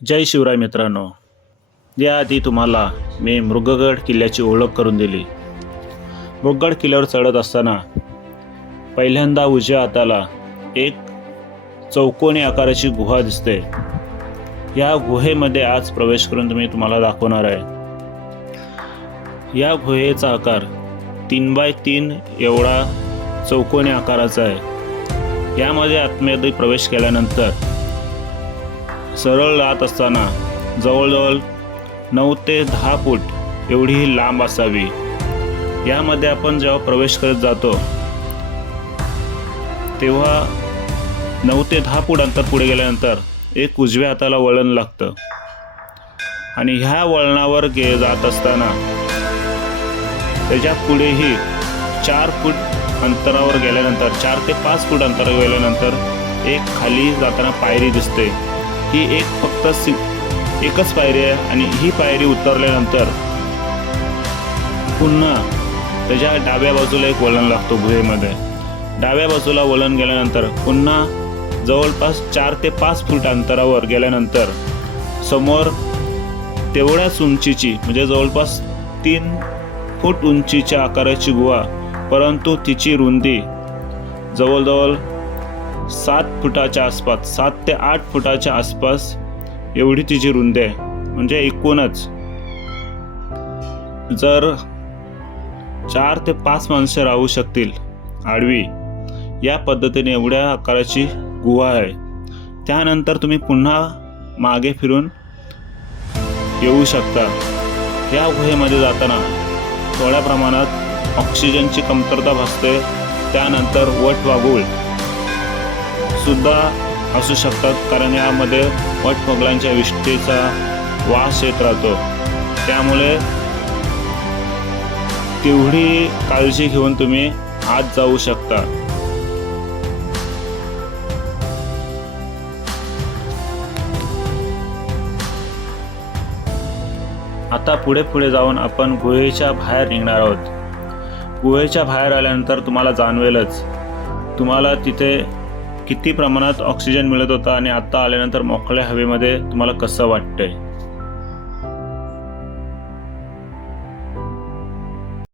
जय शिवराय मित्रांनो. याआधी तुम्हाला मी मृगगड किल्ल्याची ओळख करून दिली. मृगगड किल्ल्यावर चढत असताना पहिल्यांदा उजव्या हाताला एक चौकोनी आकाराची गुहा दिसते. या गुहेमध्ये आज प्रवेश करून तुम्ही तुम्हाला दाखवणार आहे. या गुहेचा आकार तीन बाय तीन एवढा चौकोनी आकाराचा आहे. यामध्ये आतमध्ये प्रवेश केल्यानंतर सरळ राहत असताना जवळजवळ नऊ ते दहा फूट एवढी ही लांब असावी. यामध्ये आपण जेव्हा प्रवेश करत जातो तेव्हा नऊ ते दहा फूट अंतर पुढे गेल्यानंतर एक उजव्या हाताला वळण लागतं. आणि ह्या वळणावर गे जात असताना त्याच्या पुढेही चार फूट अंतरावर गेल्यानंतर चार ते पाच फूट अंतरावर गेल्यानंतर एक खाली जाताना पायरी दिसते. ही एक फक्त सि एकच पायरी आहे आणि ही पायरी उतरल्यानंतर पुन्हा त्याच्या डाव्या बाजूला एक वळण लागतो गुहेमध्ये. डाव्या बाजूला वळण गेल्यानंतर पुन्हा जवळपास चार ते पाच फूट अंतरावर गेल्यानंतर समोर तेवढ्याच उंचीची म्हणजे जवळपास तीन फूट उंचीच्या आकाराची गुहा परंतु तिची रुंदी जवळजवळ सात फुटाच्या आसपास सात ते आठ फुटाच्या आसपास एवढी तिची रुंदी आहे. म्हणजे एकूणच. जर चार ते पाच माणसं राहू शकतील आडवी या पद्धतीने एवढ्या आकाराची गुहा आहे. त्यानंतर तुम्ही पुन्हा मागे फिरून येऊ शकता. या गुहेमध्ये जाताना थोड्या प्रमाणात ऑक्सिजनची कमतरता भासते. त्यानंतर वट वाघूळ सुद्धा असू शकतात. कारण यामध्ये वटमोगलांच्या विष्ठेचा वास येत राहतो. त्यामुळे तेवढी काळजी घेऊन तुम्ही आत जाऊ शकता. आता पुढे पुढे जाऊन आपण गुहेच्या बाहेर निघणार आहोत. गुहेच्या बाहेर आल्यानंतर तुम्हाला जाणवेलच. तुम्हाला तिथे किती प्रमाणात ऑक्सिजन मिळत होता आणि आता आल्यानंतर मोकळ्या हवेमध्ये तुम्हाला कसं वाटतंय?